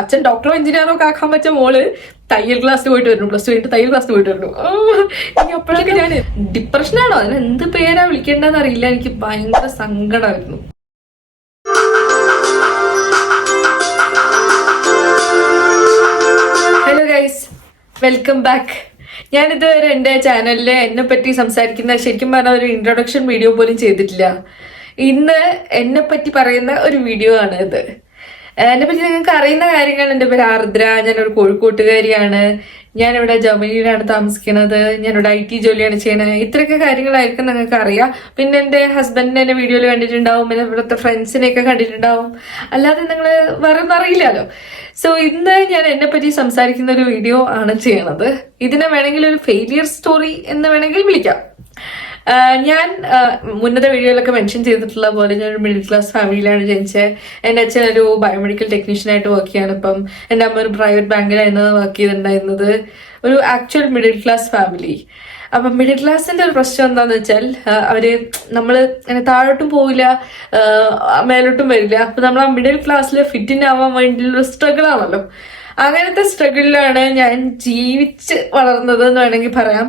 അച്ഛൻ ഡോക്ടറോ എഞ്ചിനീയറോ ഒക്കെ ആക്കാൻ പറ്റിയ മോള് തയ്യൽ ക്ലാസ്സിൽ പോയിട്ട് വരുന്നു. പ്ലസ് ടു കഴിഞ്ഞിട്ട് തയ്യൽ ക്ലാസ്സിൽ പോയിട്ട് വരുന്നു. എനിക്ക് അപ്പോഴൊക്കെ ഞാൻ ഡിപ്രഷനാണോ അതിന് എന്ത് പേരാ വിളിക്കേണ്ടതെന്ന് അറിയില്ല. എനിക്ക് ഭയങ്കര സങ്കടമായിരുന്നു. Hello guys, welcome back. ഞാനിതുവരെ എൻ്റെ ചാനലിൽ എന്നെ പറ്റി സംസാരിക്കുന്ന ശരിക്കും പറഞ്ഞ ഒരു ഇൻട്രൊഡക്ഷൻ വീഡിയോ പോലും ചെയ്തിട്ടില്ല. ഇന്ന് എന്നെ പറ്റി പറയുന്ന ഒരു വീഡിയോ ആണ് ഇത്. എന്നെ പറ്റി നിങ്ങൾക്ക് അറിയുന്ന കാര്യങ്ങൾ. എൻ്റെ പേര് ആർദ്ര, ഞാനൊരു കോഴിക്കോട്ടുകാരിയാണ്. ഞാനിവിടെ ജർമ്മനിയിലാണ് താമസിക്കുന്നത്. ഞാനിവിടെ IT ജോലിയാണ് ചെയ്യണത്. ഇത്രയൊക്കെ കാര്യങ്ങളായിരിക്കും നിങ്ങൾക്ക് അറിയാം. പിന്നെ എൻ്റെ ഹസ്ബൻഡിനെ എന്നെ വീഡിയോയിൽ കണ്ടിട്ടുണ്ടാവും, പിന്നെ ഇവിടുത്തെ ഫ്രണ്ട്സിനെയൊക്കെ കണ്ടിട്ടുണ്ടാവും. അല്ലാതെ നിങ്ങൾ വേറെ ഒന്നും അറിയില്ലല്ലോ. സോ ഇന്ന് ഞാൻ എന്നെ പറ്റി സംസാരിക്കുന്ന ഒരു വീഡിയോ ആണ് ചെയ്യണത്. ഇതിനെ വേണമെങ്കിൽ ഒരു ഫെയിലിയർ സ്റ്റോറി എന്ന് വേണമെങ്കിൽ വിളിക്കാം. ഞാൻ മുന്നത്തെ വീഡിയോയിലൊക്കെ മെൻഷൻ ചെയ്തിട്ടുള്ള പോലെ ഞാനൊരു മിഡിൽ ക്ലാസ് ഫാമിലിയിലാണ് ജനിച്ചത്. എൻ്റെ അച്ഛൻ ഒരു ബയോമെഡിക്കൽ ടെക്നീഷ്യനായിട്ട് വർക്ക് ചെയ്യാണ്. ഇപ്പം എൻ്റെ അമ്മ ഒരു പ്രൈവറ്റ് ബാങ്കിലായിരുന്നു വർക്ക് ചെയ്തിട്ടുണ്ടായിരുന്നത്. ഒരു ആക്ച്വൽ മിഡിൽ ക്ലാസ് ഫാമിലി. അപ്പം മിഡിൽ ക്ലാസിന്റെ ഒരു പ്രശ്നം എന്താന്ന് വെച്ചാൽ നമ്മള് താഴോട്ടും പോവില്ല, മേലോട്ടും വരില്ല. അപ്പൊ നമ്മൾ ആ മിഡിൽ ക്ലാസ്സിൽ ഫിറ്റിൻ ആവാൻ വേണ്ടിയുള്ള സ്ട്രഗിൾ ആണല്ലോ. അങ്ങനത്തെ സ്ട്രഗിളിലാണ് ഞാൻ ജീവിച്ച് വളർന്നത് എന്ന് വേണമെങ്കിൽ പറയാം.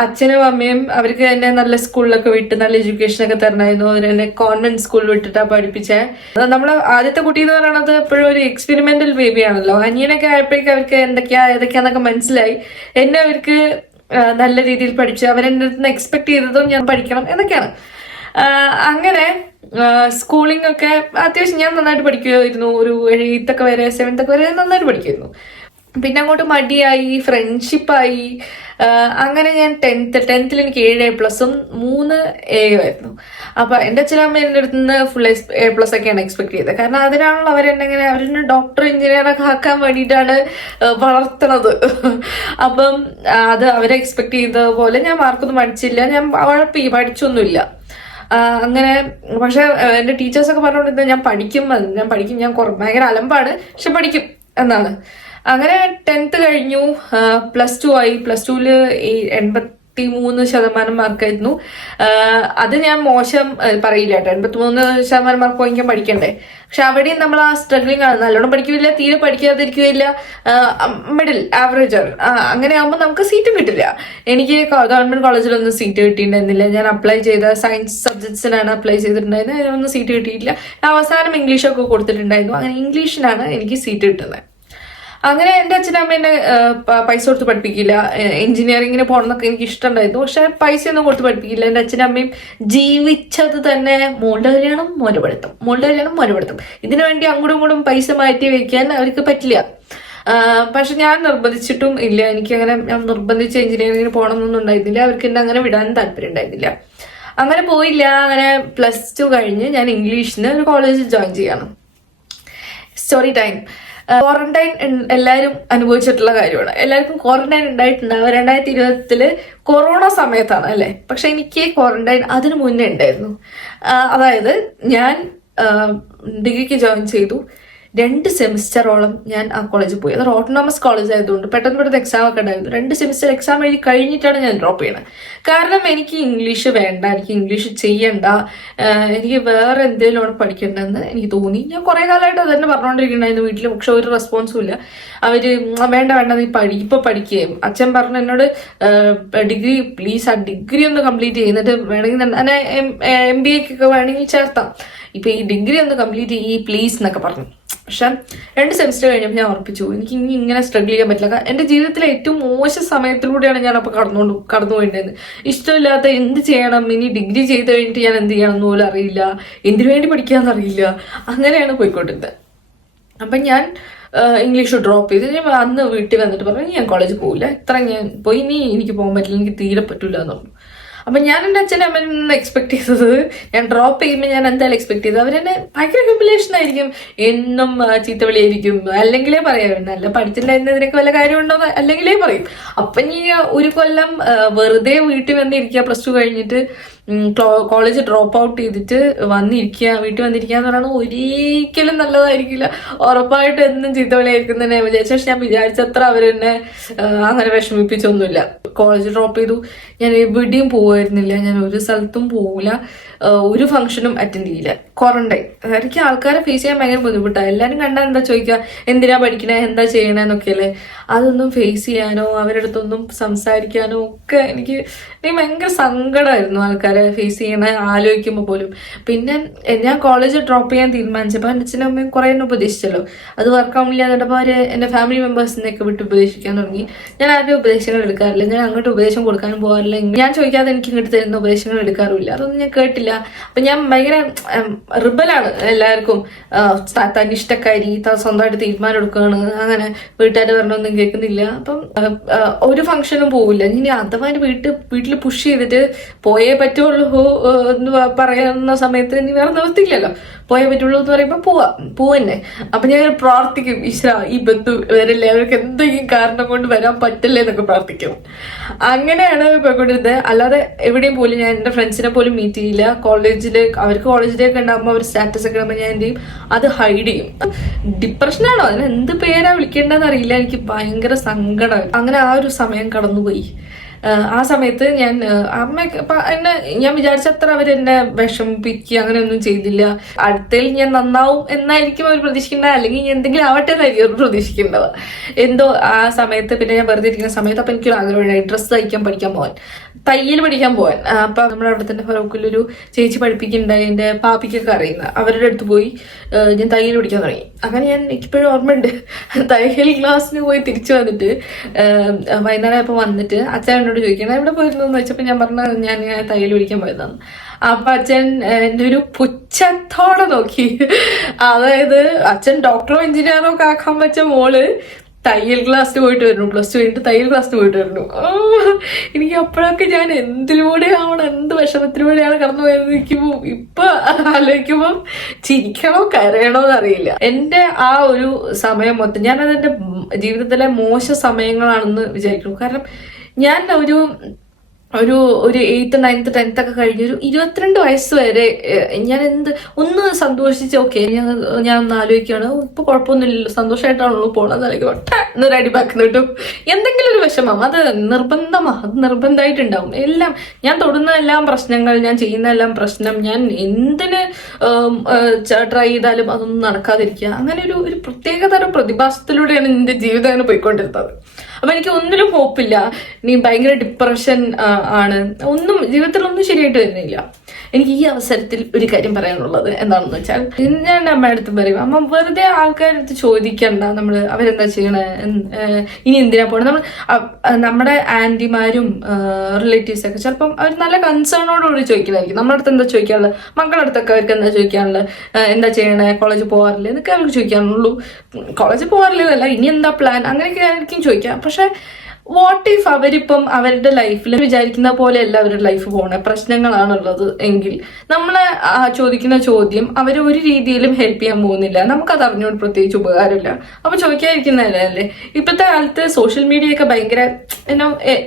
അച്ഛനും അമ്മയും അവർക്ക് എന്നെ നല്ല സ്കൂളിലൊക്കെ വിട്ട് നല്ല എഡ്യൂക്കേഷനൊക്കെ തരണമായിരുന്നു. അവർ എന്നെ കോൺവെന്റ് സ്കൂളിൽ വിട്ടിട്ടാണ് പഠിപ്പിച്ചത്. നമ്മളെ ആദ്യത്തെ കുട്ടി എന്ന് പറയുന്നത് എപ്പോഴും ഒരു എക്സ്പെരിമെന്റൽ ബേബി ആണല്ലോ. അനിയനൊക്കെ ആയപ്പോഴേക്കും അവർക്ക് ഏതൊക്കെയാന്നൊക്കെ മനസ്സിലായി. എന്നെ അവർക്ക് നല്ല രീതിയിൽ പഠിച്ച് അവരെൻ്റെ അടുത്ത് നിന്ന് എക്സ്പെക്ട് ചെയ്തതും ഞാൻ പഠിക്കണം എന്നൊക്കെയാണ്. അങ്ങനെ സ്കൂളിംഗ് ഒക്കെ അത്യാവശ്യം ഞാൻ നന്നായിട്ട് പഠിക്കുമായിരുന്നു. ഒരു 8th വരെ 7th വരെ നന്നായിട്ട് പഠിക്കുമായിരുന്നു. പിന്നെ അങ്ങോട്ട് മടിയായി, ഫ്രണ്ട്ഷിപ്പായി. അങ്ങനെ ഞാൻ 10th എനിക്ക് 7 A+ഉം 3 A ആയിരുന്നു. അപ്പൊ എന്റെ അച്ഛനമ്മ എൻ്റെ അടുത്ത് നിന്ന് ഫുൾ A+ ഒക്കെയാണ് എക്സ്പെക്ട് ചെയ്തത്. കാരണം അതിനാണല്ലോ അവരെന്നെ ഡോക്ടർ എഞ്ചിനീയറൊക്കെ ആക്കാൻ വേണ്ടിയിട്ടാണ് വളർത്തണത്. അപ്പം അത് അവരെ എക്സ്പെക്ട് ചെയ്ത പോലെ ഞാൻ മാർക്കൊന്നും പഠിച്ചില്ല. ഞാൻ പഠിച്ചൊന്നുമില്ല. അങ്ങനെ പക്ഷെ എന്റെ ടീച്ചേഴ്സൊക്കെ പറഞ്ഞുകൊണ്ടിരുന്നത് ഞാൻ പഠിക്കും, ഞാൻ ഭയങ്കര അലമ്പാണ്, പക്ഷെ പഠിക്കും എന്നാണ്. അങ്ങനെ 10th കഴിഞ്ഞു, +2 ആയി. +2 83% മാർക്കായിരുന്നു. അത് ഞാൻ മോശം പറയില്ല കേട്ടോ. 83% മാർക്ക് വാങ്ങിക്കാൻ പഠിക്കണ്ടേ. പക്ഷെ അവിടെയും നമ്മൾ ആ സ്ട്രഗ്ലിംഗ് ആണ്. നല്ലോണം പഠിക്കില്ല, തീരെ പഠിക്കാതിരിക്കുകയില്ല, മിഡിൽ ആവറേജ് ആണ്. അങ്ങനെ ആകുമ്പോൾ നമുക്ക് സീറ്റ് കിട്ടില്ല. എനിക്ക് ഗവൺമെന്റ് കോളേജിലൊന്നും സീറ്റ് കിട്ടിയിട്ടുണ്ടായിരുന്നില്ല. ഞാൻ അപ്ലൈ ചെയ്ത സയൻസ് സബ്ജക്ട്സിനാണ് അപ്ലൈ ചെയ്തിട്ടുണ്ടായിരുന്നത്. അതിനൊന്നും സീറ്റ് കിട്ടിയിട്ടില്ല. അവസാനം ഇംഗ്ലീഷൊക്കെ കൊടുത്തിട്ടുണ്ടായിരുന്നു. അങ്ങനെ ഇംഗ്ലീഷിനാണ് എനിക്ക് സീറ്റ് കിട്ടുന്നത്. അങ്ങനെ എൻ്റെ അച്ഛനമ്മ എന്നെ പൈസ കൊടുത്ത് പഠിപ്പിക്കില്ല. എഞ്ചിനീയറിങ്ങിന് പോകണമെന്നൊക്കെ എനിക്ക് ഇഷ്ടമുണ്ടായിരുന്നു. പക്ഷെ പൈസയൊന്നും കൊടുത്ത് പഠിപ്പിക്കില്ല. എൻ്റെ അച്ഛനമ്മയും ജീവിച്ചത് തന്നെ മോളുടെ കല്യാണം മോരുപടുത്തം. ഇതിനു വേണ്ടി അങ്ങോട്ടും ഇങ്ങോട്ടും പൈസ മാറ്റി വെക്കാൻ അവർക്ക് പറ്റില്ല. പക്ഷെ ഞാൻ നിർബന്ധിച്ചിട്ടും ഇല്ല. എനിക്കങ്ങനെ ഞാൻ നിർബന്ധിച്ച് എഞ്ചിനീയറിങ്ങിന് പോകണം എന്നൊന്നും ഉണ്ടായിരുന്നില്ല. അവർക്ക് എന്നെ അങ്ങനെ വിടാൻ താല്പര്യം ഉണ്ടായിരുന്നില്ല. അങ്ങനെ പോയില്ല. അങ്ങനെ +2 കഴിഞ്ഞ് ഞാൻ ഇംഗ്ലീഷിന് ഒരു കോളേജിൽ ജോയിൻ ചെയ്യണം. Story time. ക്വാറന്റൈൻ എല്ലാവരും അനുഭവിച്ചിട്ടുള്ള കാര്യമാണ്. എല്ലാവർക്കും ക്വാറന്റൈൻ ഉണ്ടായിട്ടുണ്ടാവുക 2020 കൊറോണ സമയത്താണ് അല്ലേ. പക്ഷെ എനിക്ക് ക്വാറന്റൈൻ അതിനു മുന്നേ ഉണ്ടായിരുന്നു. അതായത് ഞാൻ ഡിഗ്രിക്ക് ജോയിൻ ചെയ്തു. 2 സെമിസ്റ്ററോളം ഞാൻ ആ കോളേജിൽ പോയി. അതൊരു ഓട്ടോണമസ് കോളേജ് ആയതുകൊണ്ട് പെട്ടെന്ന് എക്സാം ഒക്കെ ഉണ്ടായിരുന്നു. 2 സെമിസ്റ്റർ എക്സാം എഴുതി കഴിഞ്ഞിട്ടാണ് ഞാൻ ഡ്രോപ്പ് ചെയ്യണത്. കാരണം എനിക്ക് ഇംഗ്ലീഷ് വേണ്ട, എനിക്ക് ഇംഗ്ലീഷ് ചെയ്യണ്ട, എനിക്ക് വേറെ എന്തെങ്കിലും പഠിക്കേണ്ടതെന്ന് എനിക്ക് തോന്നി. ഞാൻ കുറെ കാലമായിട്ട് അത് തന്നെ പറഞ്ഞുകൊണ്ടിരിക്കണ്ടായിരുന്നു വീട്ടിൽ. പക്ഷെ ഒരു റെസ്പോൺസും ഇല്ല. അവര് വേണ്ട നീ ഇപ്പൊ പഠിക്കുകയും. അച്ഛൻ പറഞ്ഞു എന്നോട് ഡിഗ്രി പ്ലീസ് ആ ഡിഗ്രി ഒന്ന് കംപ്ലീറ്റ് ചെയ്യുന്നിട്ട് വേണമെങ്കിൽ എന്നെ MBA ഒക്കെ വേണമെങ്കിൽ ചേർത്താം. ഇപ്പൊ ഈ ഡിഗ്രി ഒന്ന് കംപ്ലീറ്റ് ചെയ്യ് പ്ലീസ് എന്നൊക്കെ പറഞ്ഞു. പക്ഷെ 2 സെമിസ്റ്റർ കഴിഞ്ഞപ്പോൾ ഞാൻ ഉറപ്പിച്ചു എനിക്ക് ഇനി ഇങ്ങനെ സ്ട്രഗിൾ ചെയ്യാൻ പറ്റില്ല. എന്റെ ജീവിതത്തിലെ ഏറ്റവും മോശം സമയത്തിലൂടെയാണ് ഞാൻ അപ്പൊ കടന്നു പോയിട്ടുണ്ടായിരുന്നത്. ഇഷ്ടമില്ലാത്ത എന്ത് ചെയ്യണം, ഇനി ഡിഗ്രി ചെയ്ത് കഴിഞ്ഞിട്ട് ഞാൻ എന്ത് ചെയ്യണം എന്ന് പോലും അറിയില്ല, എന്തിനു വേണ്ടി പഠിക്കാന്നറിയില്ല. അങ്ങനെയാണ് പോയിക്കൊണ്ടിരുന്നത്. അപ്പൊ ഞാൻ ഇംഗ്ലീഷ് ഡ്രോപ്പ് ചെയ്ത് ഞാൻ അന്ന് വീട്ടിൽ വന്നിട്ട് പറഞ്ഞു ഞാൻ കോളേജിൽ പോകില്ല, ഇത്ര ഞാൻ പോയി ഇനി എനിക്ക് പോകാൻ പറ്റില്ല, എനിക്ക് തീരെ പറ്റൂല എന്ന് പറഞ്ഞു. അപ്പൊ ഞാൻ എൻ്റെ അച്ഛനും അമ്മയിൽ നിന്ന് എക്സ്പെക്ട് ചെയ്തത്, ഞാൻ ഡ്രോപ്പ് ചെയ്യുമ്പോൾ ഞാൻ എന്തായാലും എക്സ്പെക്ട് ചെയ്തത് അവരെന്നെ ഭയങ്കര ഹ്യൂമിലേഷൻ ആയിരിക്കും, എന്നും ചീത്തവിളിയായിരിക്കും, അല്ലെങ്കിലേ പറയാം നല്ല പഠിച്ചിട്ടുണ്ടായിരുന്നതിനൊക്കെ വല്ല കാര്യമുണ്ടോ അല്ലെങ്കിലേ പറയും. അപ്പൊ നീ ഒരു കൊല്ലം വെറുതെ വീട്ടിൽ വന്നിരിക്കുക, +2 കഴിഞ്ഞിട്ട് കോളേജ് ഡ്രോപ്പ് ഔട്ട് ചെയ്തിട്ട് വീട്ടിൽ വന്നിരിക്കുക എന്ന് പറയുന്നത് ഒരിക്കലും നല്ലതായിരിക്കില്ല. ഉറപ്പായിട്ട് എന്നും ചീത്തവിളിയായിരിക്കും തന്നെ വിചാരിച്ചു. പക്ഷെ ഞാൻ വിചാരിച്ചത്ര അവരെന്നെ അങ്ങനെ വിഷമിപ്പിച്ചൊന്നുമില്ല. കോളേജ് ഡ്രോപ്പ് ചെയ്തു. ഞാൻ എവിടെയും പോവായിരുന്നില്ല, ഞാൻ ഒരു സ്ഥലത്തും പോവില്ല, ഒരു ഫംഗ്ഷനും അറ്റൻഡ് ചെയ്യില്ല. ക്വാറന്റൈൻ. എനിക്ക് ആൾക്കാരെ ഫേസ് ചെയ്യാൻ ഭയങ്കര ബുദ്ധിമുട്ടാണ്. എല്ലാവരും കണ്ടാൽ എന്താ ചോദിക്കുക, എന്തിനാ പഠിക്കണേ, എന്താ ചെയ്യണേന്നൊക്കെ അല്ലേ. അതൊന്നും ഫേസ് ചെയ്യാനോ അവരുടെ അടുത്തൊന്നും സംസാരിക്കാനോ ഒക്കെ എനിക്ക് ഭയങ്കര സങ്കടമായിരുന്നു, ആൾക്കാരെ ഫേസ് ചെയ്യണ ആലോചിക്കുമ്പോൾ പോലും. പിന്നെ ഞാൻ കോളേജ് ഡ്രോപ്പ് ചെയ്യാൻ തീരുമാനിച്ചപ്പോൾ എൻ്റെ അച്ഛനും അമ്മയും കുറേ എന്നെ ഉപദേശിച്ചല്ലോ. അത് വർക്കാവില്ല എന്നിട്ടപ്പോൾ അവർ എൻ്റെ ഫാമിലി മെമ്പേഴ്സിനെയൊക്കെ വിട്ട് ഉപദേശിക്കാൻ തുടങ്ങി. ഞാൻ ആരുടെ ഉപദേശങ്ങൾ എടുക്കാറില്ല, ഞാൻ അങ്ങോട്ട് ഉപദേശം കൊടുക്കാനും പോകാറില്ല. ഞാൻ ചോദിക്കാതെ എനിക്ക് ഇങ്ങോട്ട് തരുന്ന ഉപദേശങ്ങൾ എടുക്കാറുമില്ല. അതൊന്നും ഞാൻ കേട്ടില്ല. അപ്പം ഞാൻ ഭയങ്കര റിബലാണ് എല്ലാവർക്കും. തനിഷ്ടക്കാരി, സ്വന്തമായിട്ട് തീരുമാനം എടുക്കുകയാണ്, അങ്ങനെ വീട്ടുകാർ പറഞ്ഞൊന്നും കേൾക്കുന്നില്ല. അപ്പം ഒരു ഫംഗ്ഷനും പോവില്ല. ഇനി അഥവാ വീട്ടിൽ പുഷ് ചെയ്തിട്ട് പോയേ പറ്റുള്ളൂ എന്ന് പറയുന്ന സമയത്ത് ഇനി വേറെ നിവർത്തിയില്ലല്ലോ, പോയേ പറ്റുള്ളൂ എന്ന് പറയുമ്പോൾ പോവന്നെ. അപ്പൊ ഞാൻ പ്രാർത്ഥിക്കും, ഈശ്വരാ ഈ ബന്ധു വരില്ലേ, അവർക്ക് എന്തെങ്കിലും കാരണം കൊണ്ട് വരാൻ പറ്റില്ലേ എന്നൊക്കെ പ്രാർത്ഥിക്കും. അങ്ങനെയാണ് പോയിക്കൊണ്ടിരുന്നത്. അല്ലാതെ എവിടെയും പോലും ഞാൻ എൻ്റെ ഫ്രണ്ട്സിനെ പോലും മീറ്റ് ചെയ്യില്ല. അവർക്ക് കോളേജിലേക്ക് ഉണ്ടാകുമ്പോൾ അവർ സ്റ്റാറ്റസ് ഒക്കെ ആകുമ്പോൾ ഞാൻ എന്ത് ചെയ്യും, അത് ഹൈഡ് ചെയ്യും. ഡിപ്രഷനാണോ അതിന് എന്ത് പേരാ വിളിക്കേണ്ടതെന്ന് അറിയില്ല. എനിക്ക് ഭയങ്കര സങ്കടം. അങ്ങനെ ആ ഒരു സമയം കടന്നുപോയി. ആ സമയത്ത് ഞാൻ എന്നെ ഞാൻ വിചാരിച്ചത്ര അവരെന്നെ വിഷമിപ്പിക്കുക അങ്ങനെയൊന്നും ചെയ്തില്ല. അടുത്തതിൽ ഞാൻ നന്നാവും എന്നായിരിക്കും അവർ പ്രതീക്ഷിക്കേണ്ടത്, അല്ലെങ്കിൽ എന്തെങ്കിലും ആവട്ടെ എന്നായിരിക്കും അവർ പ്രതീക്ഷിക്കേണ്ടത്. എന്തോ ആ സമയത്ത് പിന്നെ ഞാൻ വെറുതെ ഇരിക്കുന്ന സമയത്ത് അപ്പം എനിക്കൊരു ആഗ്രഹമുണ്ടായി ഡ്രസ്സ് തയ്യൽ പഠിക്കാൻ പോവാൻ. അപ്പൊ നമ്മുടെ അവിടെ തന്നെ ഫറൂഖിലൊരു ചേച്ചി പഠിപ്പിക്കുന്നുണ്ടായി, എൻ്റെ പാപ്പിക്കൊക്കെ അറിയുന്ന, അവരുടെ അടുത്ത് പോയി ഞാൻ തയ്യൽ പഠിക്കാൻ തുടങ്ങി. അങ്ങനെ ഞാൻ എനിക്കിപ്പോഴും ഓർമ്മയുണ്ട്, തയ്യൽ ക്ലാസ്സിന് പോയി തിരിച്ചു വന്നിട്ട് വൈകുന്നേരം ആയപ്പോൾ വന്നിട്ട് അച്ഛൻ എന്നോട് ചോദിക്കണം എവിടെ പോയിരുന്നു എന്ന് വെച്ചപ്പോൾ ഞാൻ പറഞ്ഞ ഞാൻ തയ്യൽ പഠിക്കാൻ പോയതാണ്. അപ്പൊ അച്ഛൻ എൻ്റെ ഒരു പുച്ഛത്തോടെ നോക്കി. അതായത് അച്ഛൻ ഡോക്ടറോ എഞ്ചിനീയറോ ഒക്കെ ആക്കാൻ വെച്ച മോള് തയ്യൽ ക്ലാസ്സിന് പോയിട്ട് വരുന്നു, പ്ലസ് ടു കഴിഞ്ഞിട്ട് തയ്യൽ ക്ലാസ്സിന് പോയിട്ട് വരുന്നു. എനിക്ക് അപ്പോഴൊക്കെ ഞാൻ എന്തിലൂടെയാണ്, എന്ത് വിഷമത്തിലൂടെയാണ് കടന്നു പോയത് ഇപ്പൊ ആലോചിക്കുമ്പോ ചിരിക്കണോ കരയണോ എന്നറിയില്ല. എൻ്റെ ആ ഒരു സമയം മൊത്തം ഞാനതെൻ്റെ ജീവിതത്തിലെ മോശ സമയങ്ങളാണെന്ന് വിചാരിക്കുന്നു. കാരണം ഞാൻ ഒരു 8th 9th 10th ഒക്കെ കഴിഞ്ഞ് ഒരു 22 വയസ്സ് വരെ ഞാൻ ഒന്ന് സന്തോഷിച്ച് ഓക്കെ ഞാൻ ഒന്ന് ആലോചിക്കുകയാണ്, ഇപ്പൊ കുഴപ്പമൊന്നുമില്ലല്ലോ, സന്തോഷമായിട്ടാണല്ലോ പോണെന്നല്ലെങ്കിൽ എന്നൊരു അടിപ്പാക്കുന്ന കിട്ടും. എന്തെങ്കിലും ഒരു വിഷമം അത് നിർബന്ധമായിട്ടുണ്ടാവും. എല്ലാം ഞാൻ തൊടുന്ന എല്ലാം പ്രശ്നങ്ങൾ, ഞാൻ ചെയ്യുന്ന എല്ലാം പ്രശ്നം, ഞാൻ എന്തിന് ട്രൈ ചെയ്താലും അതൊന്നും നടക്കാതിരിക്കുക, അങ്ങനെ ഒരു പ്രത്യേകതരം പ്രതിഭാസത്തിലൂടെയാണ് എൻ്റെ ജീവിതം അങ്ങനെ പോയിക്കൊണ്ടിരുന്നത്. അപ്പൊ എനിക്ക് ഒന്നിലും ഹോപ്പില്ല, നീ ഭയങ്കര ഡിപ്രഷൻ ആണ്, ജീവിതത്തിൽ ഒന്നും ശരിയായിട്ട് വരുന്നില്ല. എനിക്ക് ഈ അവസരത്തിൽ ഒരു കാര്യം പറയാനുള്ളത് എന്താണെന്ന് വെച്ചാൽ, ഞാൻ അമ്മയുടെ അടുത്ത് പറയും, അമ്മ വെറുതെ ആൾക്കാരുടെ അടുത്ത് ചോദിക്കണ്ട അവരെന്താ ചെയ്യണേ, ഇനി എന്തിനാ പോണേ. നമ്മുടെ ആന്റിമാരും റിലേറ്റീവ്സ് ഒക്കെ ചിലപ്പം അവർ നല്ല കൺസേണോടുകൂടി ചോദിക്കുന്നതായിരിക്കും. നമ്മുടെ അടുത്ത് എന്താ ചോദിക്കാനുള്ളത്, മക്കളുടെ അടുത്തൊക്കെ അവർക്ക് എന്താ ചോദിക്കാനുള്ളത്, എന്താ ചെയ്യണേ, കോളേജ് പോകാറില്ല എന്നൊക്കെ അവർക്ക് ചോദിക്കാനുള്ളൂ. കോളേജ് പോകാറില്ലെന്നല്ല, ഇനി എന്താ പ്ലാൻ, അങ്ങനെയൊക്കെ ആയിരിക്കും ചോദിക്കാം. പക്ഷെ വാട്ട് ഇഫ് അവരിപ്പം അവരുടെ ലൈഫിൽ വിചാരിക്കുന്ന പോലെയല്ല അവരുടെ ലൈഫ് പോണേ, പ്രശ്നങ്ങളാണുള്ളത് എങ്കിൽ നമ്മളെ ചോദിക്കുന്ന ചോദ്യം അവർ ഒരു രീതിയിലും ഹെൽപ്പ് ചെയ്യാൻ പോകുന്നില്ല, നമുക്കത് അറിഞ്ഞുകൊണ്ട് പ്രത്യേകിച്ച് ഉപകാരമില്ല. അപ്പൊ ചോദിക്കാതിരിക്കുന്നതല്ലേ. ഇപ്പോഴത്തെ കാലത്ത് സോഷ്യൽ മീഡിയ ഒക്കെ ഭയങ്കര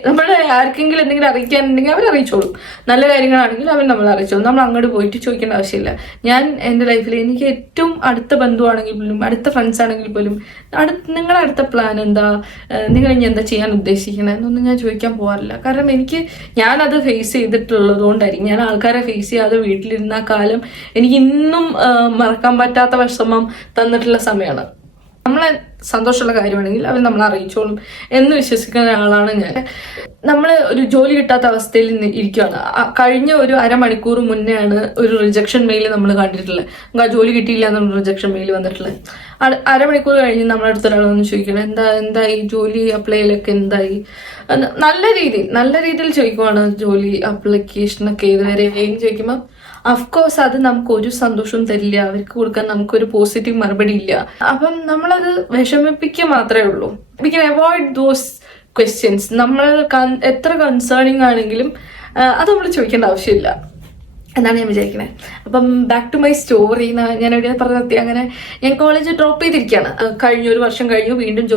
നമ്മളെ ആർക്കെങ്കിലും എന്തെങ്കിലും അറിയിക്കാനുണ്ടെങ്കിൽ അവർ അറിയിച്ചോളും. നല്ല കാര്യങ്ങളാണെങ്കിൽ അവർ നമ്മളെ അറിയിച്ചോളും. നമ്മൾ അങ്ങോട്ട് പോയിട്ട് ചോദിക്കേണ്ട ആവശ്യമില്ല. ഞാൻ എൻ്റെ ലൈഫിൽ എനിക്ക് ഏറ്റവും അടുത്ത ബന്ധുവാണെങ്കിൽ പോലും, അടുത്ത ഫ്രണ്ട്സ് ആണെങ്കിൽ പോലും, നിങ്ങളുടെ അടുത്ത പ്ലാൻ എന്താ, നിങ്ങൾ ഇനി എന്താ ചെയ്യാൻ ഉദ്ദേശിക്കണേ എന്നൊന്നും ഞാൻ ചോദിക്കാൻ പോകാറില്ല. കാരണം ഞാനത് ഫേസ് ചെയ്തിട്ടുള്ളത് കൊണ്ടായിരിക്കും. ഞാൻ ആൾക്കാരെ ഫേസ് ചെയ്യാതെ വീട്ടിലിരുന്ന കാലം എനിക്ക് ഇന്നും മറക്കാൻ പറ്റാത്ത വിഷമം തന്നിട്ടുള്ള സമയമാണ്. നമ്മളെ സന്തോഷമുള്ള കാര്യമാണെങ്കിൽ അവർ നമ്മളെ അറിയിച്ചോളും എന്ന് വിശ്വസിക്കുന്ന ആളാണ് ഞാൻ. നമ്മൾ ഒരു ജോലി കിട്ടാത്ത അവസ്ഥയിൽ ഇരിക്കുകയാണ്. കഴിഞ്ഞ ഒരു അരമണിക്കൂർ മുന്നെയാണ് ഒരു റിജക്ഷൻ മെയിൽ നമ്മൾ കണ്ടിട്ടുള്ളത്. ജോലി കിട്ടിയില്ല എന്നുള്ള റിജക്ഷൻ മെയിൽ വന്നിട്ടുള്ളത്. അരമണിക്കൂർ കഴിഞ്ഞ് നമ്മുടെ അടുത്ത ഒരാൾ വന്ന് ചോദിക്കണം, എന്തായി ജോലി അപ്ലൈയിലൊക്കെ എന്തായി. നല്ല രീതിയിൽ ചോദിക്കുവാണ്, ജോലി അപ്ലിക്കേഷനൊക്കെ ഇതുവരെ ചോദിക്കുമ്പോൾ അഫ്കോഴ്സ് അത് നമുക്ക് ഒരു സന്തോഷവും തരില്ല, അവർക്ക് കൊടുക്കാൻ നമുക്കൊരു പോസിറ്റീവ് മറുപടി ഇല്ല. അപ്പം നമ്മളത് വിഷമിപ്പിക്കുക മാത്രമേ ഉള്ളൂ. We can avoid those questions. നമ്മൾ എത്ര കൺസേണിങ് ആണെങ്കിലും അത് നമ്മൾ ചോദിക്കേണ്ട ആവശ്യമില്ല എന്നാണ് ഞാൻ വിചാരിക്കുന്നത്. അപ്പം ബാക്ക് ടു മൈ സ്റ്റോറി. ഞാൻ എവിടെ പറഞ്ഞെത്തി, അങ്ങനെ ഞാൻ കോളേജ് ഡ്രോപ്പ് ചെയ്തിരിക്കുകയാണ്. ഒരു വർഷം കഴിഞ്ഞു, വീണ്ടും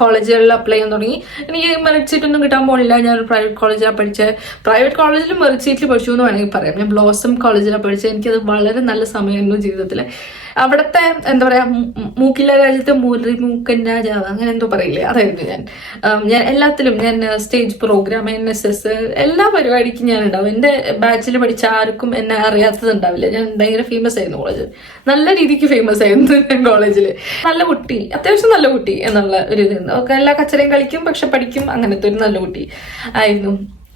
കോളേജുകളിൽ അപ്ലൈ ചെയ്യാൻ തുടങ്ങി. എനിക്ക് മെറിറ്റ് സീറ്റ് ഒന്നും കിട്ടാൻ പോണില്ല. ഞാൻ പ്രൈവറ്റ് കോളേജിലാണ് പഠിച്ചത്. പ്രൈവറ്റ് കോളേജിലും മെറിറ്റ് സീറ്റിൽ പഠിച്ചു എന്ന് വേണമെങ്കിൽ പറയാം. ഞാൻ ബ്ലോസം കോളേജിലാണ് പഠിച്ചത്. എനിക്കത് വളരെ നല്ല സമയമായിരുന്നു ജീവിതത്തിൽ. അവിടുത്തെ എന്താ പറയാ മൂക്കിലെ രാജ്യത്തെ മൂലി മൂക്കൻ രാജാവ് അങ്ങനെ എന്തോ പറയില്ലേ, അതായിരുന്നു ഞാൻ എല്ലാത്തിലും. ഞാൻ സ്റ്റേജ് പ്രോഗ്രാം, NSS എല്ലാ പരിപാടിക്കും ഞാൻ ഉണ്ടാവും. എന്റെ ബാച്ചിൽ പഠിച്ച ആർക്കും എന്നെ അറിയാത്തത് ഉണ്ടാവില്ല. ഞാൻ ഭയങ്കര ഫേമസ് ആയിരുന്നു കോളേജിൽ, നല്ല രീതിക്ക് ഫേമസ് ആയിരുന്നു കോളേജിൽ. നല്ല കുട്ടി, അത്യാവശ്യം നല്ല കുട്ടി എന്നുള്ള ഒരു ഇതുണ്ട്. ഒക്കെ എല്ലാ കച്ചറയും കളിക്കും, പക്ഷെ പഠിക്കും, അങ്ങനത്തെ ഒരു നല്ല കുട്ടി ആയിരുന്നു.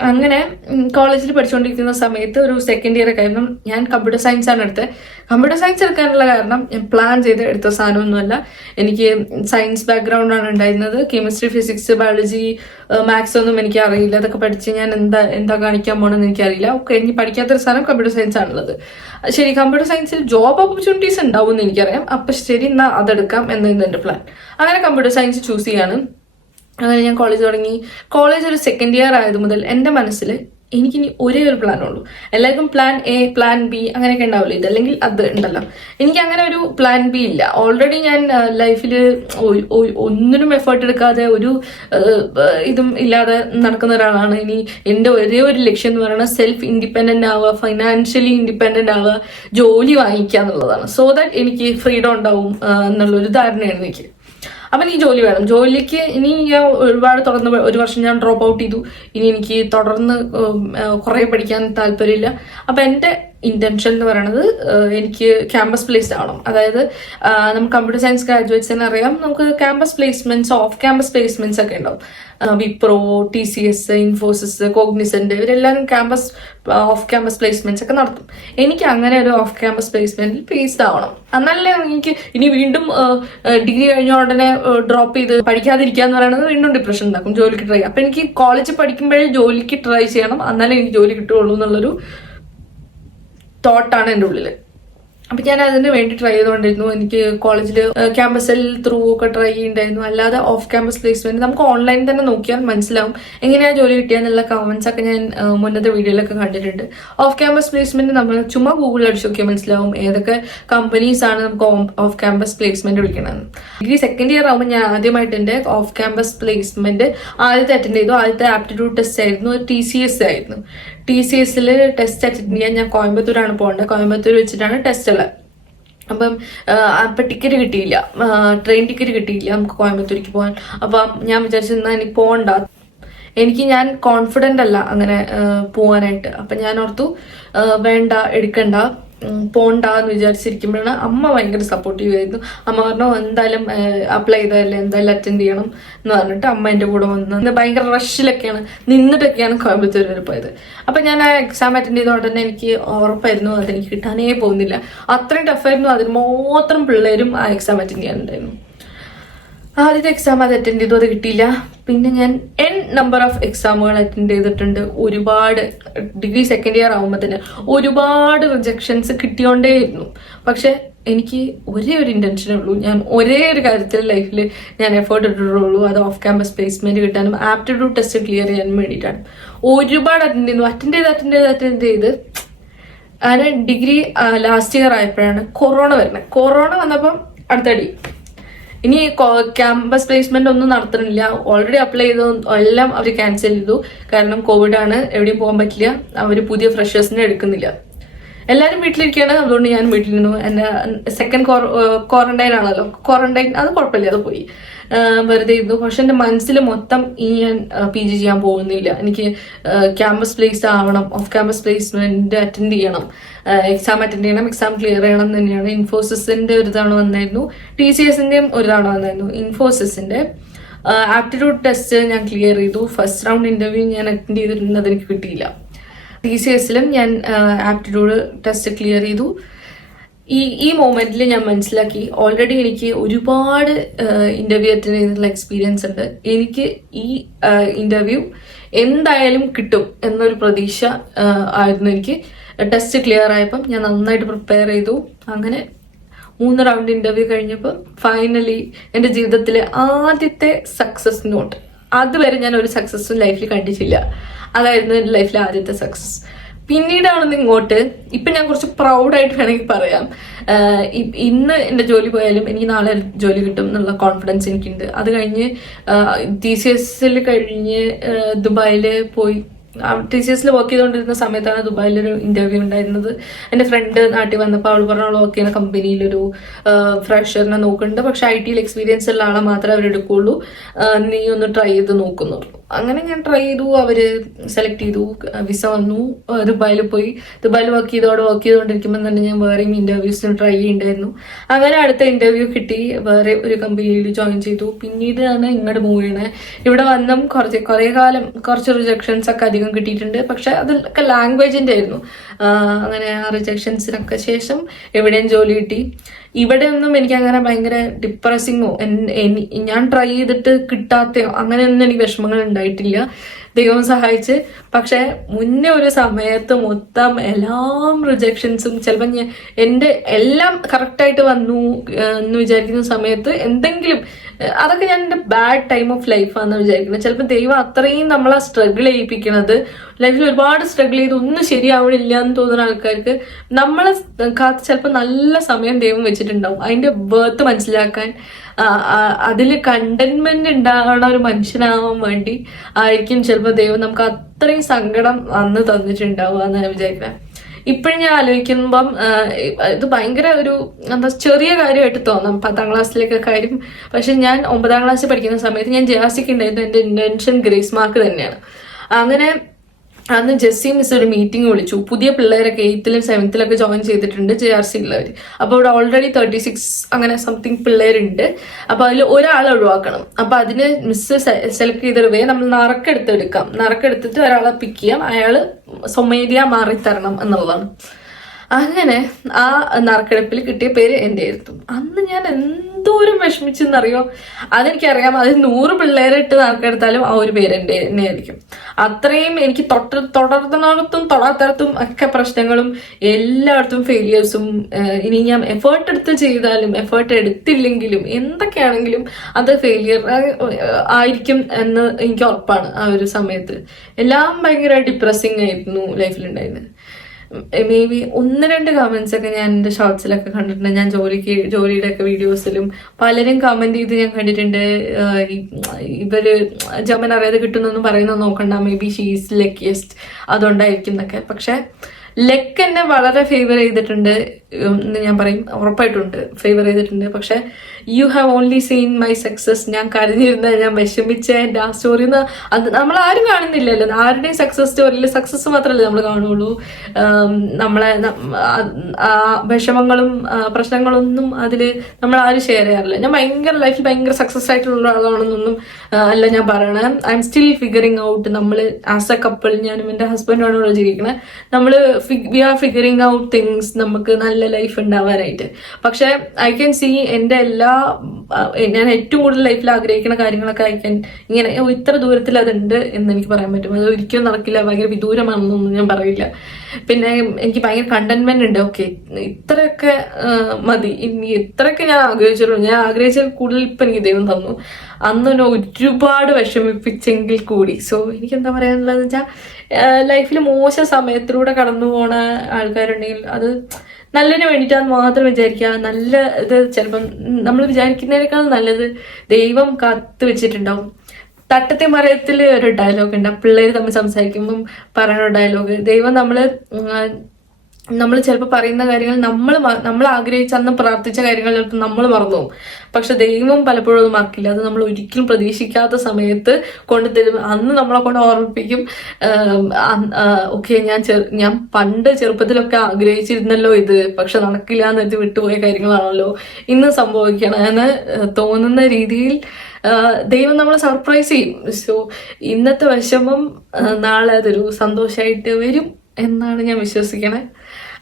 അങ്ങനെ കോളേജിൽ പഠിച്ചുകൊണ്ടിരിക്കുന്ന സമയത്ത് ഒരു സെക്കൻഡ് ഇയർ ഒക്കെ ആയിരുന്നു. ഞാൻ കമ്പ്യൂട്ടർ സയൻസ് ആണ് എടുത്തത്. കമ്പ്യൂട്ടർ സയൻസ് എടുക്കാനുള്ള കാരണം ഞാൻ പ്ലാൻ ചെയ്ത് എടുത്ത സാധനമൊന്നുമല്ല. എനിക്ക് സയൻസ് ബാക്ക്ഗ്രൗണ്ട് ആണ് ഉണ്ടായിരുന്നത്. കെമിസ്ട്രി, ഫിസിക്സ്, ബയോളജി, മാത്സ് ഒന്നും എനിക്ക് അറിയില്ല. അതൊക്കെ പഠിച്ച് ഞാൻ എന്താ കാണിക്കാൻ പോകണമെന്ന് എനിക്കറിയില്ല. ഒക്കെ എനിക്ക് പഠിക്കാത്തൊരു സാധനം കമ്പ്യൂട്ടർ സയൻസ് ആണുള്ളത്. ശരി, കമ്പ്യൂട്ടർ സയൻസിൽ ജോബ് ഓപ്പർച്യൂണിറ്റീസ് ഉണ്ടാവും എന്ന് എനിക്കറിയാം. അപ്പൊ ശരി, എന്നാ അതെടുക്കാം എന്നായിരുന്നു എൻ്റെ പ്ലാൻ. അങ്ങനെ കമ്പ്യൂട്ടർ സയൻസ് ചൂസ് ചെയ്യാണ്. അങ്ങനെ ഞാൻ കോളേജ് തുടങ്ങി. കോളേജ് ഒരു സെക്കൻഡ് ഇയർ ആയത് മുതൽ എൻ്റെ മനസ്സിൽ എനിക്കിനി ഒരേ ഒരു പ്ലാൻ ഉള്ളൂ. എല്ലാവർക്കും പ്ലാൻ എ, പ്ലാൻ ബി അങ്ങനെയൊക്കെ ഉണ്ടാവില്ല. ഇതല്ലെങ്കിൽ അത് ഉണ്ടല്ലോ. എനിക്ക് അങ്ങനെ ഒരു പ്ലാൻ ബി ഇല്ല. ഓൾറെഡി ഞാൻ ലൈഫിൽ ഒന്നിനും എഫേർട്ട് എടുക്കാതെ ഒരു ഇതും ഇല്ലാതെ നടക്കുന്ന ഒരാളാണ്. ഇനി എൻ്റെ ഒരേ ഒരു ലക്ഷ്യം എന്ന് പറയുന്നത് സെൽഫ് ഇൻഡിപെൻഡന്റ് ആവുക, ഫൈനാൻഷ്യലി ഇൻഡിപെൻഡന്റ് ആവുക, ജോലി വാങ്ങിക്കുക എന്നുള്ളതാണ്. സോ ദാറ്റ് എനിക്ക് ഫ്രീഡം ഉണ്ടാവും എന്നുള്ളൊരു ധാരണയാണ് എനിക്ക്. അപ്പം എനിക്ക് ജോലി വേണം. ജോലിക്ക് ഇനി ഞാൻ ഒരുപാട് തുടർന്ന് ഒരു വർഷം ഞാൻ ഡ്രോപ്പ് ഔട്ട് ചെയ്തു. ഇനി എനിക്ക് തുടർന്ന് കുറേ പഠിക്കാൻ താല്പര്യമില്ല. അപ്പം എൻ്റെ ഇന്റൻഷൻ എന്ന് പറയുന്നത് എനിക്ക് ക്യാമ്പസ് പ്ലേസ്ഡ് ആവണം. അതായത് നമുക്ക് കമ്പ്യൂട്ടർ സയൻസ് ഗ്രാജുവേറ്റ്സിന് അറിയാം, നമുക്ക് campus placements, off campus placements ഒക്കെ ഉണ്ടാവും. വിപ്രോ, TCS, ഇൻഫോസിസ്, കോഗ്നിസന്റ് ഇവരെല്ലാവരും ക്യാമ്പസ് ഓഫ് ക്യാമ്പസ് പ്ലേസ്മെന്റ്സ് ഒക്കെ നടത്തും. എനിക്ക് അങ്ങനെ ഒരു ഓഫ് ക്യാമ്പസ് പ്ലേസ്മെന്റിൽ പ്ലേസ്ഡ് ആവണം. എന്നാലേ എനിക്ക് ഇനി വീണ്ടും ഡിഗ്രി കഴിഞ്ഞ ഉടനെ ഡ്രോപ്പ് ചെയ്ത് പഠിക്കാതിരിക്കുക എന്ന് പറയുന്നത് വീണ്ടും ഡിപ്രഷൻ ഉണ്ടാക്കും. ജോലിക്ക് ട്രൈ, അപ്പൊ എനിക്ക് കോളേജ് പഠിക്കുമ്പോഴേ ജോലിക്ക് ട്രൈ ചെയ്യണം, എന്നാലേ എനിക്ക് ജോലി കിട്ടുകയുള്ളൂ എന്നുള്ളൊരു തോട്ടാണ് എൻ്റെ ഉള്ളിൽ. അപ്പൊ ഞാൻ അതിന് വേണ്ടി ട്രൈ ചെയ്തുകൊണ്ടിരുന്നു. എനിക്ക് കോളേജിൽ ക്യാമ്പസിൽ ത്രൂ ഒക്കെ ട്രൈ ചെയ്യുന്നുണ്ടായിരുന്നു. അല്ലാതെ ഓഫ് ക്യാമ്പസ് പ്ലേസ്മെന്റ് നമുക്ക് ഓൺലൈൻ തന്നെ നോക്കിയാൽ മനസ്സിലാവും എങ്ങനെയാ ജോലി കിട്ടിയെന്നുള്ള കമന്റ്സ് ഒക്കെ ഞാൻ മുന്നത്തെ വീഡിയോയിലൊക്കെ കണ്ടിട്ടുണ്ട്. ഓഫ് ക്യാമ്പസ് പ്ലേസ്മെന്റ് നമ്മൾ ചുമ്മാ ഗൂഗിളിൽ അടിച്ചു നോക്കിയാൽ മനസ്സിലാവും ഏതൊക്കെ കമ്പനീസ് ആണ് നമുക്ക് ഓഫ് ക്യാമ്പസ് പ്ലേസ്മെന്റ് വിളിക്കണമെന്ന്. ഡിഗ്രി സെക്കൻഡ് ഇയർ ആകുമ്പോൾ ഞാൻ ആദ്യമായിട്ട് എൻ്റെ ഓഫ് ക്യാമ്പസ് പ്ലേസ്മെന്റ് ആദ്യത്തെ അറ്റൻഡ് ചെയ്തു. ആദ്യത്തെ ആപ്റ്റിറ്റ്യൂഡ് ടെസ്റ്റ് ആയിരുന്നു, TCS ആയിരുന്നു. TCSൽ ടെസ്റ്റ് അറ്റൻഡ് ചെയ്യാൻ ഞാൻ കോയമ്പത്തൂരാണ് പോകേണ്ടത്. കോയമ്പത്തൂർ വെച്ചിട്ടാണ് ടെസ്റ്റ് ഉള്ളത്. അപ്പം ടിക്കറ്റ് കിട്ടിയില്ല, ട്രെയിൻ ടിക്കറ്റ് കിട്ടിയില്ല നമുക്ക് കോയമ്പത്തൂർക്ക് പോകാൻ. അപ്പം ഞാൻ വിചാരിച്ചു എന്നാൽ എനിക്ക് പോകണ്ട, ഞാൻ കോൺഫിഡൻ്റ് അല്ല അങ്ങനെ പോകാനായിട്ട്. അപ്പം ഞാൻ ഓർത്തു വേണ്ട, എടുക്കണ്ട, പോണ്ട എന്ന് വിചാരിച്ചിരിക്കുമ്പോഴാണ് അമ്മ ഭയങ്കര സപ്പോർട്ടീവ് ആയിരുന്നു. അമ്മ പറഞ്ഞു എന്തായാലും അപ്ലൈ ചെയ്തതല്ലേ, എന്തായാലും അറ്റൻഡ് ചെയ്യണം എന്ന് പറഞ്ഞിട്ട് അമ്മ എൻ്റെ കൂടെ വന്ന് ഭയങ്കര റഷിലൊക്കെയാണ് നിന്നിട്ടൊക്കെയാണ് കോയമ്പത്തൂർ വരെ പോയത്. അപ്പം ഞാൻ ആ എക്സാം അറ്റൻഡ് ചെയ്ത ഉടനെ എനിക്ക് ഉറപ്പായിരുന്നു അതെനിക്ക് കിട്ടാനേ പോകുന്നില്ല. അത്രയും ടഫായിരുന്നു. അതിന് മാത്രം പിള്ളേരും ആ എക്സാം അറ്റൻഡ് ചെയ്യാനുണ്ടായിരുന്നു. ആദ്യത്തെ എക്സാം അത് അറ്റൻഡ് ചെയ്തു, അത് കിട്ടിയില്ല. പിന്നെ ഞാൻ നമ്പർ ഓഫ് എക്സാമുകൾ അറ്റൻഡ് ചെയ്തിട്ടുണ്ട്. ഒരുപാട് ഡിഗ്രി സെക്കൻഡ് ഇയർ ആകുമ്പോൾ തന്നെ ഒരുപാട് റിജക്ഷൻസ് കിട്ടിയോണ്ടേയിരുന്നു. പക്ഷെ എനിക്ക് ഒരേ ഒരു ഇന്റൻഷനേ ഉള്ളൂ, ഞാൻ ഒരേ ഒരു കാര്യത്തിൽ ലൈഫിൽ ഞാൻ എഫേർട്ട് ഇട്ടിട്ടുള്ളൂ. അത് ഓഫ് ക്യാമ്പസ് പ്ലേസ്മെന്റ് കിട്ടാനും ആപ്റ്റിറ്റ്യൂഡ് ടെസ്റ്റ് ക്ലിയർ ചെയ്യാനും വേണ്ടിയിട്ടാണ്. ഒരുപാട് അറ്റൻഡ് ചെയ്ത് അങ്ങനെ ഡിഗ്രി ലാസ്റ്റ് ഇയർ ആയപ്പോഴാണ് കൊറോണ വരുന്നത്. കൊറോണ വന്നപ്പം അടുത്തടി ഇനി ക്യാമ്പസ് പ്ലേസ്മെന്റ് ഒന്നും നടത്തണില്ല. ഓൾറെഡി അപ്ലൈ ചെയ്തു എല്ലാം അവർ ക്യാൻസൽ ചെയ്തു. കാരണം കോവിഡ് ആണ്, എവിടെയും പോകാൻ പറ്റില്ല. അവർ പുതിയ ഫ്രഷേഴ്സിനെ എടുക്കുന്നില്ല. എല്ലാവരും വീട്ടിലിരിക്കുകയാണ്. അതുകൊണ്ട് ഞാൻ വീട്ടിൽ നിന്നു. എൻ്റെ സെക്കൻഡ് ക്വാറന്റൈൻ ആണല്ലോ, ക്വാറന്റൈൻ അത് കുഴപ്പമില്ല, അത് പോയി വെറുതെ ഇരുന്നു. പക്ഷെ എൻ്റെ മനസ്സിൽ മൊത്തം ഇനി ഞാൻ PG ചെയ്യാൻ പോകുന്നില്ല. എനിക്ക് ക്യാമ്പസ് പ്ലേസ്ഡ് ആവണം, ഓഫ് ക്യാമ്പസ് പ്ലേസ്മെന്റ് അറ്റൻഡ് ചെയ്യണം, എക്സാം അറ്റൻഡ് ചെയ്യണം, എക്സാം ക്ലിയർ ചെയ്യണം എന്ന് തന്നെയാണ്. ഇൻഫോസിസിന്റെ ഒരു തവണ വന്നായിരുന്നു, TCSന്റെയും ഒരു തവണ വന്നായിരുന്നു. ഇൻഫോസിസിന്റെ ആപ്റ്റിറ്റ്യൂഡ് ടെസ്റ്റ് ഞാൻ ക്ലിയർ ചെയ്തു. ഫസ്റ്റ് റൗണ്ട് ഇന്റർവ്യൂ ഞാൻ അറ്റൻഡ് ചെയ്തിട്ടുണ്ട്, അതെനിക്ക് കിട്ടിയില്ല. TCSലും ഞാൻ ആപ്റ്റിറ്റ്യൂഡ് ടെസ്റ്റ് ക്ലിയർ ചെയ്തു. ഈ മൊമെന്റിൽ ഞാൻ മനസ്സിലാക്കി ഓൾറെഡി എനിക്ക് ഒരുപാട് ഇന്റർവ്യൂ അറ്റൻഡ് ചെയ്തിട്ടുള്ള എക്സ്പീരിയൻസ് ഉണ്ട്. എനിക്ക് ഈ ഇന്റർവ്യൂ എന്തായാലും കിട്ടും എന്നൊരു പ്രതീക്ഷ ആയിരുന്നു എനിക്ക്. ടെസ്റ്റ് ക്ലിയർ ആയപ്പം ഞാൻ നന്നായിട്ട് പ്രിപ്പയർ ചെയ്തു. അങ്ങനെ 3 റൗണ്ട് ഇന്റർവ്യൂ കഴിഞ്ഞപ്പോൾ ഫൈനലി എൻ്റെ ജീവിതത്തിലെ ആദ്യത്തെ സക്സസ് നോട്ട്. അതുവരെ ഞാൻ ഒരു സക്സസ്സും ലൈഫിൽ കണ്ടിട്ടില്ല. അതായിരുന്നു എൻ്റെ ലൈഫിലെ ആദ്യത്തെ സക്സസ്. പിന്നീടാണെന്ന് ഇങ്ങോട്ട് ഇപ്പം ഞാൻ കുറച്ച് പ്രൗഡായിട്ട് വേണമെങ്കിൽ പറയാം. ഇന്ന് എൻ്റെ ജോലി പോയാലും എനിക്ക് നാളെ ജോലി കിട്ടും എന്നുള്ള കോൺഫിഡൻസ് എനിക്കുണ്ട്. അത് കഴിഞ്ഞ് TCSൽ കഴിഞ്ഞ് ദുബായിൽ പോയി TCS വർക്ക് ചെയ്തുകൊണ്ടിരുന്ന സമയത്താണ് ദുബായിലൊരു ഇന്റർവ്യൂ ഉണ്ടായിരുന്നത്. എൻ്റെ ഫ്രണ്ട് നാട്ടിൽ വന്നപ്പോൾ അവൾ പറഞ്ഞ അവൾ വർക്ക് ചെയ്യുന്ന കമ്പനിയിലൊരു ഫ്രഷറിനെ നോക്കുന്നുണ്ട്, പക്ഷെ IT എക്സ്പീരിയൻസ് ഉള്ള ആളെ മാത്രമേ അവരെടുക്കുള്ളൂ, നീ ഒന്ന് ട്രൈ ചെയ്ത് നോക്കുന്നു. അങ്ങനെ ഞാൻ ട്രൈ ചെയ്തു, അവര് സെലക്ട് ചെയ്തു, വിസ വന്നു, ദുബായിൽ പോയി. ദുബായിൽ വർക്ക് ചെയ്തുകൊണ്ടിരിക്കുമ്പോൾ തന്നെ ഞാൻ വേറെയും ഇന്റർവ്യൂസിന് ട്രൈ ചെയ്യുന്നുണ്ടായിരുന്നു. അങ്ങനെ അടുത്ത ഇന്റർവ്യൂ കിട്ടി, വേറെ ഒരു കമ്പനിയിൽ ജോയിൻ ചെയ്തു. പിന്നീട് ആണ് ഇങ്ങോട്ട് മൂവ് ചെയ്യണേ. ഇവിടെ വന്നും കുറേ കാലം കുറച്ച് റിജക്ഷൻസ് ഒക്കെ അധികം കിട്ടിയിട്ടുണ്ട്, പക്ഷെ അതൊക്കെ ലാംഗ്വേജിന്റെ ആയിരുന്നു. അങ്ങനെ ആ റിജക്ഷൻസിനൊക്കെ ശേഷം എവിടെയും ജോലി കിട്ടി. ഇവിടെ ഒന്നും എനിക്ക് അങ്ങനെ ഭയങ്കര ഡിപ്രസിങ്ങോ ഞാൻ ട്രൈ ചെയ്തിട്ട് കിട്ടാത്തയോ അങ്ങനെയൊന്നും എനിക്ക് വിഷമങ്ങൾ ഉണ്ടായിട്ടില്ല, ദൈവം സഹായിച്ച്. പക്ഷെ മുന്നേ ഒരു സമയത്ത് മൊത്തം എല്ലാം റിജക്ഷൻസും, ചിലപ്പോൾ എൻ്റെ എല്ലാം കറക്റ്റായിട്ട് വന്നു എന്ന് വിചാരിക്കുന്ന സമയത്ത് എന്തെങ്കിലും, അതൊക്കെ ഞാൻ എൻ്റെ ബാഡ് ടൈം ഓഫ് ലൈഫാണെന്ന് വിചാരിക്കുന്നത്. ചിലപ്പോൾ ദൈവം അത്രയും നമ്മളെ സ്ട്രഗിൾ ചെയ്യിപ്പിക്കണത്, ലൈഫിൽ ഒരുപാട് സ്ട്രഗിൾ ചെയ്ത് ഒന്നും ശരിയാവണില്ല എന്ന് തോന്നുന്ന ആൾക്കാർക്ക് നമ്മളെ കാത്ത് ചിലപ്പോൾ നല്ല സമയം ദൈവം വെച്ചിട്ടുണ്ടാവും അതിന്റെ ബർത്ത് മനസ്സിലാക്കാൻ. അതിൽ കണ്ടന്റ്മെന്റ് ഉണ്ടാവുന്ന ഒരു മനുഷ്യനാവാൻ വേണ്ടി ആയിരിക്കും ചിലപ്പോൾ ദൈവം നമുക്ക് അത്രയും സങ്കടം അന്ന് തന്നിട്ടുണ്ടാവുക എന്ന് ഞാൻ വിചാരിക്കുന്നത്. ഇപ്പോഴും ഞാൻ ആലോചിക്കുമ്പം ഇത് ഭയങ്കര ഒരു എന്താ ചെറിയ കാര്യമായിട്ട് തോന്നാം 10ാം ക്ലാസ്സിലേക്ക് കാര്യം. പക്ഷെ ഞാൻ 9ാം ക്ലാസ്സിൽ പഠിക്കുന്ന സമയത്ത് ഞാൻ ജാസിക്ക് ഉണ്ടായിരുന്നത് എൻ്റെ ഇന്റൻഷൻ ഗ്രേസ് മാർക്ക് തന്നെയാണ്. അങ്ങനെ അന്ന് ജെസ്സി മിസ് ഒരു മീറ്റിംഗ് വിളിച്ചു. പുതിയ പിള്ളേരൊക്കെ 8ലും 7ത്തിലൊക്കെ ജോയിൻ ചെയ്തിട്ടുണ്ട് JRC ഉള്ളവർ. അപ്പോൾ ഇവിടെ ഓൾറെഡി 36 അങ്ങനെ സംതിങ് പിള്ളേരുണ്ട്. അപ്പോൾ അതിൽ ഒരാളെ ഒഴിവാക്കണം. അപ്പോൾ അതിന് മിസ് സെലക്ട് ചെയ്തിടുവേ നമ്മൾ നറുക്കെടുത്തെടുക്കാം, നറുക്കെടുത്തിട്ട് ഒരാളെ പിക്ക് ചെയ്യാം, അയാൾ സ്വമേധയാ മാറിത്തരണം എന്നുള്ളതാണ്. അങ്ങനെ ആ നറുക്കെടുപ്പിൽ കിട്ടിയ പേര് എൻ്റെ ആയിരുന്നു. അന്ന് ഞാൻ എന്തോരം വിഷമിച്ചെന്നറിയോ. അതെനിക്കറിയാം, അത് 100 പിള്ളേരെ ഇട്ട് നറുക്കെടുത്താലും ആ ഒരു പേര് എൻ്റെ തന്നെ ആയിരിക്കും. അത്രയും എനിക്ക് തുടർന്നിടത്തും തൊടാത്തടത്തും ഒക്കെ പ്രശ്നങ്ങളും എല്ലായിടത്തും ഫെയിലിയേഴ്സും. ഇനി ഞാൻ എഫേർട്ട് എടുത്ത് ചെയ്താലും എഫേർട്ട് എടുത്തില്ലെങ്കിലും എന്തൊക്കെയാണെങ്കിലും അത് ഫെയിലിയർ ആയിരിക്കും എന്ന് എനിക്ക് ഉറപ്പാണ്. ആ ഒരു സമയത്ത് എല്ലാം ഭയങ്കര ഡിപ്രസിങ് ആയിരുന്നു ലൈഫിലുണ്ടായിരുന്നത്. മേ ബി 1-2 കമന്റ്സ് ഒക്കെ ഞാൻ എൻ്റെ ഷോർട്സിലൊക്കെ കണ്ടിട്ടുണ്ട്. ഞാൻ ജോലിയുടെ ഒക്കെ വീഡിയോസിലും പലരും കമന്റ് ചെയ്ത് ഞാൻ കണ്ടിട്ടുണ്ട്. ഇവര് ജമൻ അറിയാതെ കിട്ടുന്നൊന്നും പറയുന്നത് നോക്കണ്ട, മേ ബി ഷീസ് ലക്കിയസ്റ്റ്, അതുകൊണ്ടായിരിക്കും എന്നൊക്കെ. പക്ഷെ ലക്ക് എന്നെ വളരെ ഫേവർ ചെയ്തിട്ടുണ്ട് എന്ന് ഞാൻ പറയും, ഉറപ്പായിട്ടുണ്ട് ഫേവർ ചെയ്തിട്ടുണ്ട്. പക്ഷെ you have only seen my success. ഞാൻ കരഞ്ഞിരുന്ന, ഞാൻ വിഷമിച്ച എൻ്റെ ആ സ്റ്റോറി അത് നമ്മൾ ആരും കാണുന്നില്ലല്ലോ. ആരുടെയും സക്സസ് സ്റ്റോറിയിൽ സക്സസ് മാത്രമല്ലേ നമ്മൾ കാണുള്ളൂ. നമ്മളെ വിഷമങ്ങളും പ്രശ്നങ്ങളൊന്നും അതിൽ നമ്മൾ ആരും ഷെയർ ചെയ്യാറില്ല. ഞാൻ ലൈഫിൽ ഭയങ്കര സക്സസ് ആയിട്ടുള്ള ആളാണെന്നൊന്നും അല്ല ഞാൻ പറയണേ. I am still figuring out. നമ്മൾ ആസ് എ കപ്പിൾ, ഞാനും എൻ്റെ ഹസ്ബൻഡാണ് ജീവിക്കണേ, നമ്മൾ we are figuring out things, നമുക്ക് നല്ല ലൈഫ് ഉണ്ടാവാനായിട്ട്. പക്ഷെ ഐ ക്യാൻ സീ എൻ്റെ ഞാൻ ഏറ്റവും കൂടുതൽ ലൈഫിൽ ആഗ്രഹിക്കുന്ന കാര്യങ്ങളൊക്കെ ഇങ്ങനെ ഇത്ര ദൂരത്തിൽ അതുണ്ട് എന്ന് എനിക്ക് പറയാൻ പറ്റും. അത് ഒരിക്കലും നടക്കില്ല, ഭയങ്കര വിദൂരമാണെന്നൊന്നും ഞാൻ പറയില്ല. പിന്നെ എനിക്ക് ഭയങ്കര കണ്ടന്റ്മെന്റ് ഉണ്ട്. ഓക്കെ, ഇത്രയൊക്കെ മതി, ഇനി ഇത്രയൊക്കെ ഞാൻ ആഗ്രഹിച്ചുള്ളൂ. ഞാൻ ആഗ്രഹിച്ചത് കൂടുതൽ ഇപ്പൊ എനിക്ക് ദൈവം തന്നു. അന്ന് ഒരുപാട് വിഷമിപ്പിച്ചെങ്കിൽ കൂടി. സോ എനിക്ക് എന്താ പറയാനുള്ളതെന്ന് വെച്ചാൽ, ലൈഫിൽ മോശം സമയത്തിലൂടെ കടന്നു പോണ ആൾക്കാരുണ്ടെങ്കിൽ അത് നല്ലതിന് വേണ്ടിയിട്ടാന്ന് മാത്രം വിചാരിക്കുക. നല്ല ഇത് ചിലപ്പം നമ്മൾ വിചാരിക്കുന്നതിനേക്കാൾ നല്ലത് ദൈവം കാത്തു വെച്ചിട്ടുണ്ടാവും. തട്ടത്തെ മറയത്തിൽ ഒരു ഡയലോഗ് ഉണ്ട്, പിള്ളേർ തമ്മിൽ സംസാരിക്കുമ്പം പറയുന്ന ഡയലോഗ്. ദൈവം നമ്മൾ ചിലപ്പോൾ പറയുന്ന കാര്യങ്ങൾ നമ്മൾ ആഗ്രഹിച്ച അന്ന് പ്രാർത്ഥിച്ച കാര്യങ്ങൾ ചിലപ്പോൾ നമ്മൾ മറന്നു. പക്ഷെ ദൈവം പലപ്പോഴും അത് മറക്കില്ല. അത് നമ്മൾ ഒരിക്കലും പ്രതീക്ഷിക്കാത്ത സമയത്ത് കൊണ്ടുതരും. അന്ന് നമ്മളെ കൊണ്ട് ഓർമ്മിപ്പിക്കും, ഓക്കെ ഞാൻ പണ്ട് ചെറുപ്പത്തിലൊക്കെ ആഗ്രഹിച്ചിരുന്നല്ലോ ഇത്, പക്ഷെ നടക്കില്ല എന്ന് വിട്ടുപോയ കാര്യങ്ങളാണല്ലോ ഇന്ന് സംഭവിക്കണമെന്ന് തോന്നുന്ന രീതിയിൽ ദൈവം നമ്മളെ സർപ്രൈസ് ചെയ്യും. സോ ഇന്നത്തെ വിഷമം നാളെ അതൊരു സന്തോഷമായിട്ട് വരും എന്നാണ് ഞാൻ വിശ്വസിക്കണേ.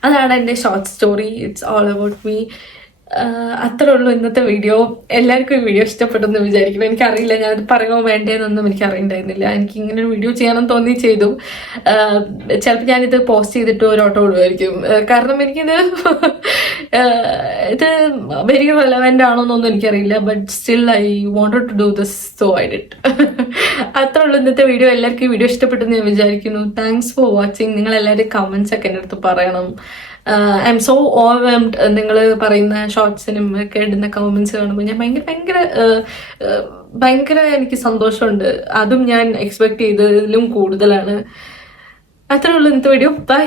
അതാണ് എൻ്റെ short story. It's all about me. അത്രേ ഉള്ളൂ ഇന്നത്തെ വീഡിയോ. എല്ലാവർക്കും ഈ വീഡിയോ ഇഷ്ടപ്പെട്ടെന്ന് വിചാരിക്കുന്നു. എനിക്കറിയില്ല ഞാനത് പറയുമോ വേണ്ടതെന്നൊന്നും എനിക്ക് അറിയണ്ടായിരുന്നില്ല. എനിക്ക് ഇങ്ങനെ ഒരു വീഡിയോ ചെയ്യാനെന്ന് തോന്നി ചെയ്തു. ചിലപ്പോൾ ഞാനിത് പോസ്റ്റ് ചെയ്തിട്ട് ഒരു ഓട്ടോ വിടുമായിരിക്കും. കാരണം എനിക്കിത് ഇത് വെരി റെലവെന്റ് ആണോന്നൊന്നും എനിക്കറിയില്ല. But still I wanted to do this, so I did. അത്രേ ഉള്ളൂ ഇന്നത്തെ വീഡിയോ. എല്ലാവർക്കും ഈ വീഡിയോ ഇഷ്ടപ്പെട്ടെന്ന് ഞാൻ വിചാരിക്കുന്നു. Thanks for watching. നിങ്ങൾ എല്ലാവരും കമന്റ്സ് ഒക്കെ എൻ്റെ അടുത്ത് പറയണം. I M so overwhelmed. നിങ്ങൾ പറയുന്ന ഷോർട്സിനും ഒക്കെ ഇടുന്ന കമന്റ്സ് കാണുമ്പോൾ ഞാൻ ഭയങ്കര എനിക്ക് സന്തോഷമുണ്ട്. അതും ഞാൻ എക്സ്പെക്ട് ചെയ്തതിലും കൂടുതലാണ്. അത്രേ ഉള്ളൂ ഇന്നത്തെ വീഡിയോ. ബൈ.